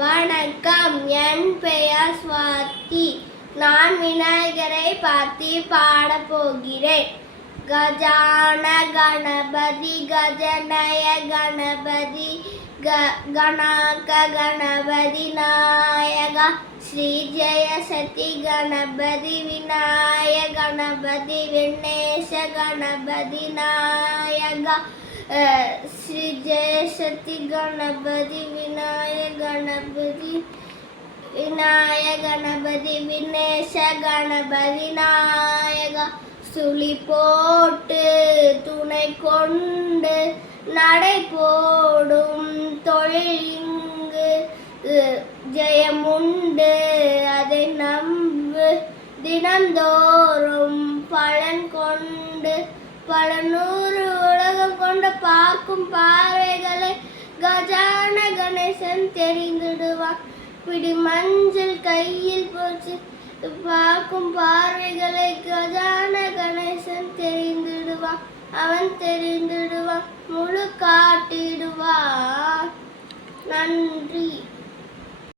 வணக்கம். என் பெயர் ஸ்வாதி நான் விநாயகரை பார்த்து பாடப்போகிறேன். கஜான கணபதி கஜநய கணபதி க கணாக்க கணபதி நாயகா ஸ்ரீ ஜெய சதி கணபதி விநாய கணபதி விக்னேஷ கணபதி நாயகா அஹ், ஸ்ரீ ஜெய சதி கணபதி விநாய கணபதி விநாய கணபதி விக்னேஷ கணபதி நாயகா சுழி போட்டு துணை கொண்டு நடை போடும் தொழில் இங்கு. அஹ், ஜெயமுண்டு அதை நம்பு. தினந்தோறும் பலன் கொண்டு பலனூர் பார்க்கும் பார்வைகளை கஜான கணேசன் தெரிந்துடுவான் பிடி மஞ்சள் கையில் போச்சு பார்க்கும் பார்வைகளை கஜான கணேசன் தெரிந்துடுவான் அவன் தெரிந்துடுவான் முழு காட்டிடுவான் நன்றி.